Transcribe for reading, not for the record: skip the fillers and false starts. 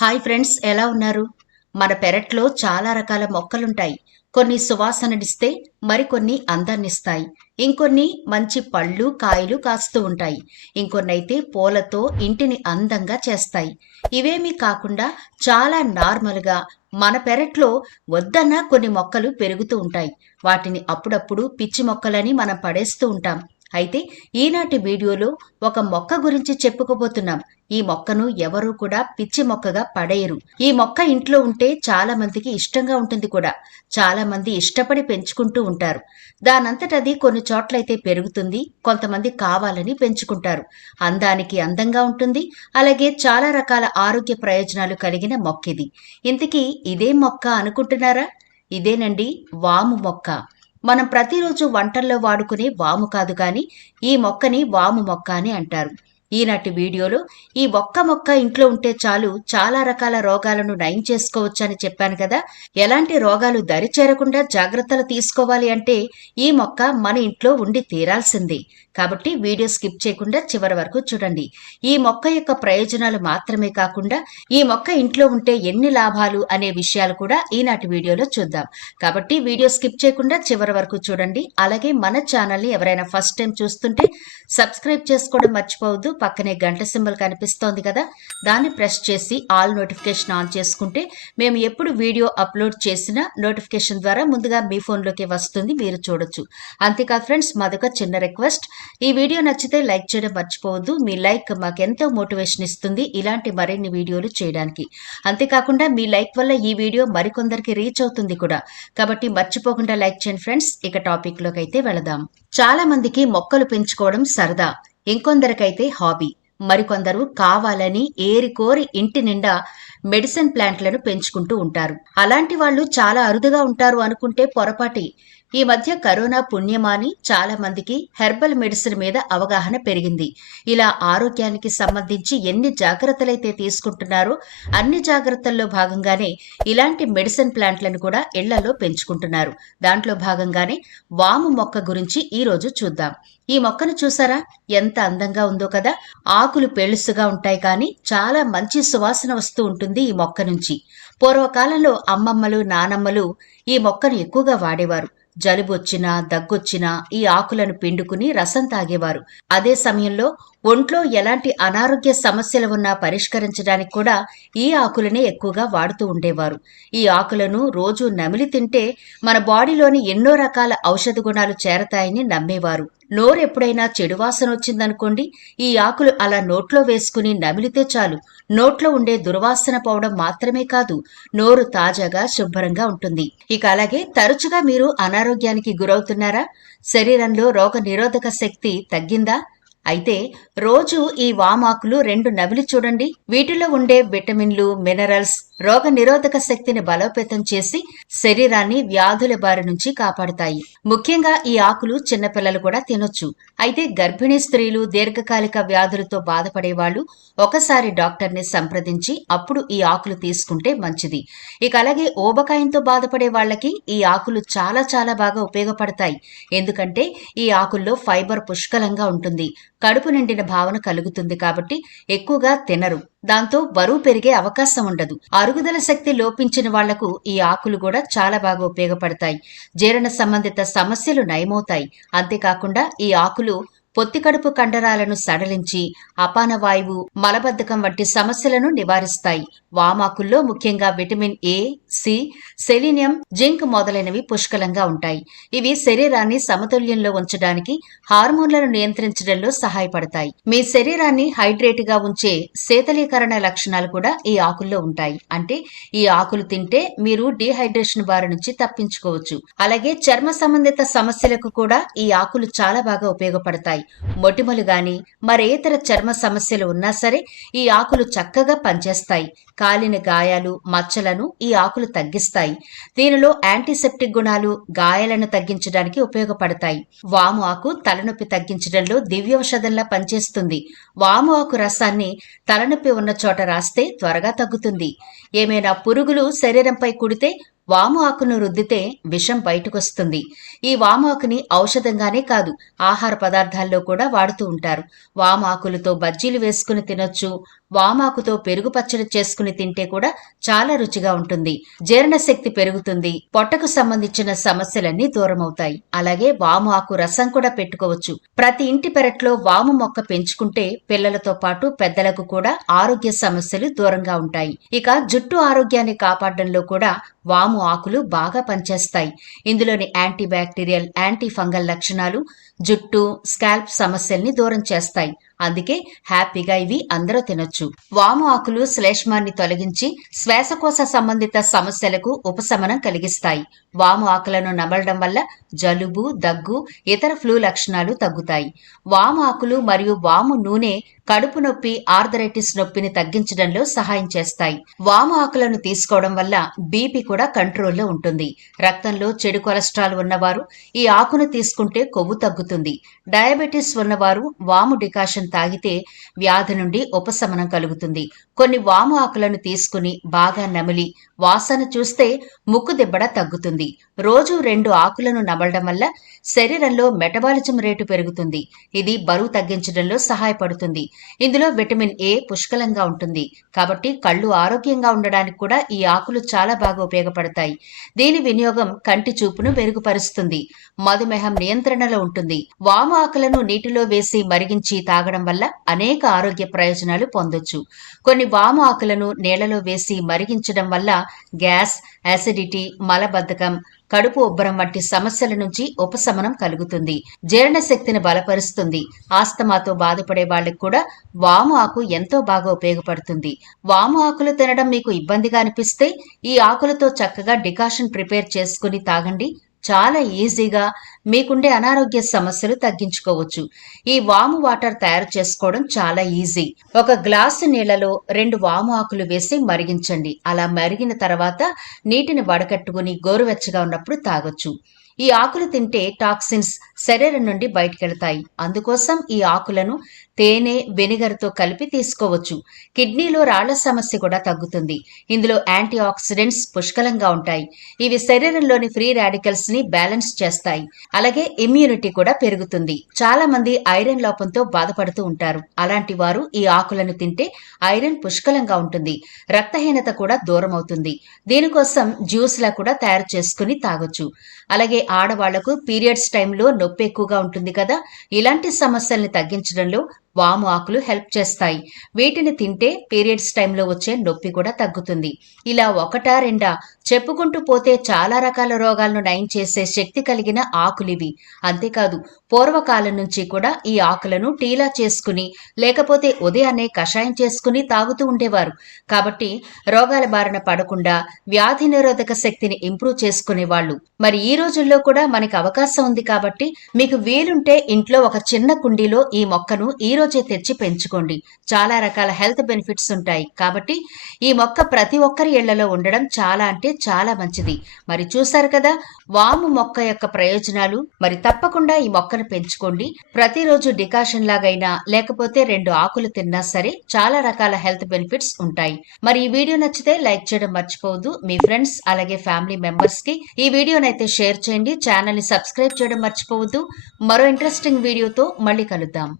Hi friends, ఎలా ఉన్నారు? మన పెరట్లో చాలా రకాల మొక్కలుంటాయి. కొన్ని సువాసననిస్తే, మరికొన్ని అందాన్నిస్తాయి. ఇంకొన్ని మంచి పళ్ళు, కాయలు కాస్తూ ఉంటాయి. ఇంకొన్నైతే పూలతో ఇంటిని అందంగా చేస్తాయి. ఇవేమీ కాకుండా చాలా నార్మల్‌గా మన పెరట్లో వద్దన్న కొన్ని మొక్కలు పెరుగుతూ ఉంటాయి. వాటిని అప్పుడప్పుడు పిచ్చి మొక్కలని మనం పడేస్తూ ఉంటాం. అయితే ఈనాటి వీడియోలో ఒక మొక్క గురించి చెప్పుకోబోతున్నాం. ఈ మొక్కను ఎవరూ కూడా పిచ్చి మొక్కగా పడేయరు. ఈ మొక్క ఇంట్లో ఉంటే చాలా మందికి ఇష్టంగా ఉంటుంది కూడా. చాలా మంది ఇష్టపడి పెంచుకుంటూ ఉంటారు. దానంతటది కొన్ని చోట్లయితే పెరుగుతుంది. కొంతమంది కావాలని పెంచుకుంటారు. అందానికి అందంగా ఉంటుంది. అలాగే చాలా రకాల ఆరోగ్య ప్రయోజనాలు కలిగిన మొక్కిది. ఇంతకీ ఇదేం మొక్క అనుకుంటున్నారా? ఇదేనండి వాము మొక్క. మనం ప్రతిరోజు వంటల్లో వాడుకునే వాము కాదు కానీ ఈ మొక్కని వాము మొక్క అని అంటారు. ఈనాటి వీడియోలో ఈ ఒక్క మొక్క ఇంట్లో ఉంటే చాలు చాలా రకాల రోగాలను నయం చేసుకోవచ్చని చెప్పాను కదా. ఎలాంటి రోగాలు దరిచేరకుండా జాగ్రత్తలు తీసుకోవాలి అంటే ఈ మొక్క మన ఇంట్లో ఉండి తీరాల్సిందే. కాబట్టి వీడియో స్కిప్ చేయకుండా చివరి వరకు చూడండి. ఈ మొక్క యొక్క ప్రయోజనాలు మాత్రమే కాకుండా ఈ మొక్క ఇంట్లో ఉంటే ఎన్ని లాభాలు అనే విషయాలు కూడా ఈనాటి వీడియోలో చూద్దాం. కాబట్టి వీడియో స్కిప్ చేయకుండా చివరి వరకు చూడండి. అలాగే మన ఛానల్ని ఎవరైనా ఫస్ట్ టైం చూస్తుంటే సబ్స్క్రైబ్ చేసుకోవడం మర్చిపోవద్దు. పక్కనే గంట సింబల్ కనిపిస్తోంది కదా, దాన్ని ప్రెస్ చేసి ఆల్ నోటిఫికేషన్ ఆన్ చేసుకుంటే మేము ఎప్పుడు వీడియో అప్లోడ్ చేసినా నోటిఫికేషన్ ద్వారా ముందుగా మీ ఫోన్లోకి వస్తుంది, మీరు చూడొచ్చు. అంతేకాదు ఫ్రెండ్స్, మాదొక చిన్న రిక్వెస్ట్. ఈ వీడియో నచ్చితే లైక్ చేయడం మర్చిపోవద్దు. మీ లైక్ మాకెంతో మోటివేషన్ ఇస్తుంది ఇలాంటి మరిన్ని వీడియోలు చేయడానికి. అంతేకాకుండా మీ లైక్ వల్ల ఈ వీడియో మరికొందరికి రీచ్ అవుతుంది కూడా. కాబట్టి మర్చిపోకుండా లైక్ చేయండి ఫ్రెండ్స్. ఇక టాపిక్ లోకి అయితే వెళదాం. చాలా మందికి మొక్కలు పెంచుకోవడం సరదా, ఇంకొందరికైతే హాబీ, మరికొందరు కావాలని ఏరికోరి ఇంటి నిండా మెడిసిన్ ప్లాంట్లను పెంచుకుంటూ ఉంటారు. అలాంటి వాళ్ళు చాలా అరుదుగా ఉంటారు అనుకుంటే పొరపాటి. ఈ మధ్య కరోనా పుణ్యమాని చాలా మందికి హెర్బల్ మెడిసిన్ మీద అవగాహన పెరిగింది. ఇలా ఆరోగ్యానికి సంబంధించి ఎన్ని జాగ్రత్తలైతే తీసుకుంటున్నారో అన్ని జాగ్రత్తల్లో భాగంగానే ఇలాంటి మెడిసిన్ ప్లాంట్లను కూడా ఇళ్లలో పెంచుకుంటున్నారు. దాంట్లో భాగంగానే వాము మొక్క గురించి ఈ రోజు చూద్దాం. ఈ మొక్కను చూసారా, ఎంత అందంగా ఉందో కదా. ఆకులు పెళుసుగా ఉంటాయి కానీ చాలా మంచి సువాసన వస్తూ ఉంటుంది ఈ మొక్క నుంచి. పూర్వకాలంలో అమ్మమ్మలు, నానమ్మలు ఈ మొక్కను ఎక్కువగా వాడేవారు. జలుబొచ్చినా, దగ్గొచ్చినా ఈ ఆకులను పిండుకుని రసం తాగేవారు. అదే సమయంలో ఒంట్లో ఎలాంటి అనారోగ్య సమస్యలు ఉన్నా పరిష్కరించడానికి కూడా ఈ ఆకులనే ఎక్కువగా వాడుతూ ఉండేవారు. ఈ ఆకులను రోజు నమిలి తింటే మన బాడీలోని ఎన్నో రకాల ఔషధ గుణాలు చేరతాయని నమ్మేవారు. నోరు ఎప్పుడైనా చెడు వాసన వచ్చిందనుకోండి, ఈ ఆకులు అలా నోట్లో వేసుకుని నమిలితే చాలు నోట్లో ఉండే దుర్వాసన పోవడం మాత్రమే కాదు, నోరు తాజాగా శుభ్రంగా ఉంటుంది. ఇక అలాగే తరచుగా మీరు అనారోగ్యానికి గురవుతున్నారా? శరీరంలో రోగ నిరోధక శక్తి తగ్గిందా? అయితే రోజు ఈ వామాకులు 2 నమిలి చూడండి. వీటిలో ఉండే విటమిన్లు, మినరల్స్ రోగ నిరోధక శక్తిని బలోపేతం చేసి శరీరాన్ని వ్యాధుల బారి నుంచి కాపాడుతాయి. ముఖ్యంగా ఈ ఆకులు చిన్నపిల్లలు కూడా తినొచ్చు. అయితే గర్భిణీ స్త్రీలు, దీర్ఘకాలిక వ్యాధులతో బాధపడే వాళ్ళు ఒకసారి డాక్టర్ని సంప్రదించి అప్పుడు ఈ ఆకులు తీసుకుంటే మంచిది. ఇక అలాగే ఊబకాయంతో బాధపడే వాళ్ళకి ఈ ఆకులు చాలా చాలా బాగా ఉపయోగపడతాయి. ఎందుకంటే ఈ ఆకుల్లో ఫైబర్ పుష్కలంగా ఉంటుంది. కడుపు నిండిన భావన కలుగుతుంది కాబట్టి ఎక్కువగా తినరు. దాంతో బరువు పెరిగే అవకాశం ఉండదు. అరుగుదల శక్తి లోపించిన వాళ్లకు ఈ ఆకులు కూడా చాలా బాగా ఉపయోగపడతాయి. జీర్ణ సంబంధిత సమస్యలు నయమవుతాయి. అంతేకాకుండా ఈ ఆకులు పొత్తికడుపు కండరాలను సడలించి అపాన వాయువు, మలబద్ధకం వంటి సమస్యలను నివారిస్తాయి. వామాకుల్లో ముఖ్యంగా vitamin A, C, selenium, zinc మొదలైనవి పుష్కలంగా ఉంటాయి. ఇవి శరీరాన్ని సమతుల్యంలో ఉంచడానికి, హార్మోన్లను నియంత్రించడంలో సహాయపడతాయి. మీ శరీరాన్ని హైడ్రేట్ గా ఉంచే శీతలీకరణ లక్షణాలు కూడా ఈ ఆకుల్లో ఉంటాయి. అంటే ఈ ఆకులు తింటే మీరు డీహైడ్రేషన్ బారి నుంచి తప్పించుకోవచ్చు. అలాగే చర్మ సంబంధిత సమస్యలకు కూడా ఈ ఆకులు చాలా బాగా ఉపయోగపడతాయి. మొటిమలు గాని మరేతర చర్మ సమస్యలు ఉన్నా సరే ఈ ఆకులు చక్కగా పనిచేస్తాయి. కాలిన గాయాలు, మచ్చలను ఈ ఆకులు తగ్గిస్తాయి. దీనిలో యాంటీసెప్టిక్ గుణాలు గాయాలను తగ్గించడానికి ఉపయోగపడతాయి. వాము ఆకు తలనొప్పి తగ్గించడంలో దివ్యౌషధంలా పనిచేస్తుంది. వాము ఆకు రసాన్ని తలనొప్పి ఉన్న చోట రాస్తే త్వరగా తగ్గుతుంది. ఏమైనా పురుగులు శరీరంపై కుడితే వాము ఆకును రుద్దితే విషం బయటకొస్తుంది. ఈ వాము ఆకుని ఔషధంగానే కాదు, ఆహార పదార్థాల్లో కూడా వాడుతూ ఉంటారు. వాము ఆకులతో బజ్జీలు వేసుకుని తినొచ్చు. వామాకుతో పెరుగు పచ్చడి చేసుకుని తింటే కూడా చాలా రుచిగా ఉంటుంది. జీర్ణశక్తి పెరుగుతుంది. పొట్టకు సంబంధించిన సమస్యలన్నీ దూరమవుతాయి. అలాగే వాము ఆకు రసం కూడా పెట్టుకోవచ్చు. ప్రతి ఇంటి పెరట్లో వాము మొక్క పెంచుకుంటే పిల్లలతో పాటు పెద్దలకు కూడా ఆరోగ్య సమస్యలు దూరంగా ఉంటాయి. ఇక జుట్టు ఆరోగ్యాన్ని కాపాడడంలో కూడా వాము ఆకులు బాగా పనిచేస్తాయి. ఇందులోని యాంటీ బ్యాక్టీరియల్, యాంటీ ఫంగల్ లక్షణాలు జుట్టు, స్కాల్ప్ సమస్యల్ని దూరం చేస్తాయి. అందుకే హ్యాపీగా ఇవి అందరూ తినొచ్చు. వాము ఆకులు శ్లేష్మాన్ని తొలగించి శ్వాసకోశ సంబంధిత సమస్యలకు ఉపశమనం కలిగిస్తాయి. వాము ఆకులను నమలడం వల్ల జలుబు, దగ్గు, ఇతర ఫ్లూ లక్షణాలు తగ్గుతాయి. వాము ఆకులు మరియు వాము నూనె కడుపు నొప్పి, ఆర్థరైటిస్ నొప్పిని తగ్గించడంలో సహాయం చేస్తాయి. వాము ఆకులను తీసుకోవడం వల్ల బీపీ కూడా కంట్రోల్లో ఉంటుంది. రక్తంలో చెడు కొలెస్ట్రాల్ ఉన్నవారు ఈ ఆకును తీసుకుంటే కొవ్వు తగ్గుతుంది. డయాబెటీస్ ఉన్నవారు వాము డికాషన్ తాగితే వ్యాధి నుండి ఉపశమనం కలుగుతుంది. కొన్ని వాము ఆకులను తీసుకుని బాగా నమిలి వాసన చూస్తే ముక్కు దిబ్బడ తగ్గుతుంది. రోజు 2 ఆకులను నమలడం వల్ల శరీరంలో మెటబాలిజం రేటు పెరుగుతుంది. ఇది బరువు తగ్గించడంలో సహాయపడుతుంది. ఇందులో విటమిన్ ఏ పుష్కలంగా ఉంటుంది. కాబట్టి కళ్ళు ఆరోగ్యంగా ఉండడానికి కూడా ఈ ఆకులు చాలా బాగా ఉపయోగపడతాయి. దీని వినియోగం కంటి చూపును మెరుగుపరుస్తుంది. మధుమేహం నియంత్రణలో ఉంటుంది. వాము ఆకులను నీటిలో వేసి మరిగించి తాగడం వల్ల అనేక ఆరోగ్య ప్రయోజనాలు పొందొచ్చు. కొన్ని వాము ఆకులను నీళ్లలో వేసి మరిగించడం వల్ల గ్యాస్, యాసిడిటీ, మలబద్ధకం, కడుపు ఉబ్బరం వంటి సమస్యల నుంచి ఉపశమనం కలుగుతుంది. జీర్ణశక్తిని బలపరుస్తుంది. ఆస్తమాతో బాధపడే వాళ్ళకి కూడా వాము ఆకు ఎంతో బాగా ఉపయోగపడుతుంది. వాము ఆకులు తినడం మీకు ఇబ్బందిగా అనిపిస్తే ఈ ఆకులతో చక్కగా డికాషన్ ప్రిపేర్ చేసుకుని తాగండి. చాలా ఈజీగా మీకుండే అనారోగ్య సమస్యలు తగ్గించుకోవచ్చు. ఈ వాము వాటర్ తయారు చేసుకోవడం చాలా ఈజీ. ఒక గ్లాసు నీళ్లలో 2 వాము ఆకులు వేసి మరిగించండి. అలా మరిగిన తర్వాత నీటిని వడకట్టుకుని గోరువెచ్చగా ఉన్నప్పుడు తాగొచ్చు. ఈ ఆకులు తింటే టాక్సిన్స్ శరీరం నుండి బయటకెళ్తాయి. అందుకోసం ఈ ఆకులను తేనె, వెనిగర్తో కలిపి తీసుకోవచ్చు. కిడ్నీలో రాళ్ల సమస్య కూడా తగ్గుతుంది. ఇందులో యాంటీ ఆక్సిడెంట్స్ పుష్కలంగా ఉంటాయి. ఇవి శరీరంలోని ఫ్రీ రాడికల్స్ ని బ్యాలెన్స్ చేస్తాయి. అలాగే ఇమ్యూనిటీ కూడా పెరుగుతుంది. చాలా మంది ఐరన్ లోపంతో బాధపడుతూ ఉంటారు. అలాంటి వారు ఈ ఆకులను తింటే ఐరన్ పుష్కలంగా ఉంటుంది. రక్తహీనత కూడా దూరం అవుతుంది. దీనికోసం జ్యూస్ లా కూడా తయారు చేసుకుని తాగొచ్చు. అలాగే ఆడవాళ్లకు పీరియడ్స్ టైంలో నొప్పి ఎక్కువగా ఉంటుంది కదా, ఇలాంటి సమస్యల్ని తగ్గించడంలో వాము ఆకులు హెల్ప్ చేస్తాయి. వీటిని తింటే పీరియడ్స్ టైంలో వచ్చే నొప్పి కూడా తగ్గుతుంది. ఇలా ఒకటా రెండా చెప్పుకుంటూ పోతే చాలా రకాల రోగాలను నయం చేసే శక్తి కలిగిన ఆకులివి. అంతేకాదు పూర్వకాలం నుంచి కూడా ఈ ఆకులను టీలా చేసుకుని లేకపోతే ఉదయాన్నే కషాయం చేసుకుని తాగుతూ ఉండేవారు. కాబట్టి రోగాల బారిన పడకుండా వ్యాధి నిరోధక శక్తిని ఇంప్రూవ్ చేసుకునేవాళ్ళు. మరి ఈ రోజుల్లో కూడా మనకి అవకాశం ఉంది కాబట్టి మీకు వీలుంటే ఇంట్లో ఒక చిన్న కుండీలో ఈ మొక్కను ఈ రోజే తెచ్చి పెంచుకోండి. చాలా రకాల హెల్త్ బెనిఫిట్స్ ఉంటాయి. కాబట్టి ఈ మొక్క ప్రతి ఒక్కరి ఇళ్లలో ఉండడం చాలా అంటే చాలా మంచిది. మరి చూసారు కదా వాము మొక్క యొక్క ప్రయోజనాలు. మరి తప్పకుండా ఈ మొక్కను పెంచుకోండి. ప్రతిరోజు డికాషన్ లాగైనా లేకపోతే 2 ఆకులు తిన్నా సరే చాలా రకాల హెల్త్ బెనిఫిట్స్ ఉంటాయి. మరి ఈ వీడియో నచ్చితే లైక్ చేయడం మర్చిపోవద్దు. మీ ఫ్రెండ్స్ అలాగే ఫ్యామిలీ మెంబర్స్ కి ఈ వీడియోనైతే షేర్ చేయండి. ఛానల్ ని సబ్స్క్రైబ్ చేయడం మర్చిపోవద్దు. మరో ఇంట్రెస్టింగ్ వీడియోతో మళ్ళీ కలుద్దాం.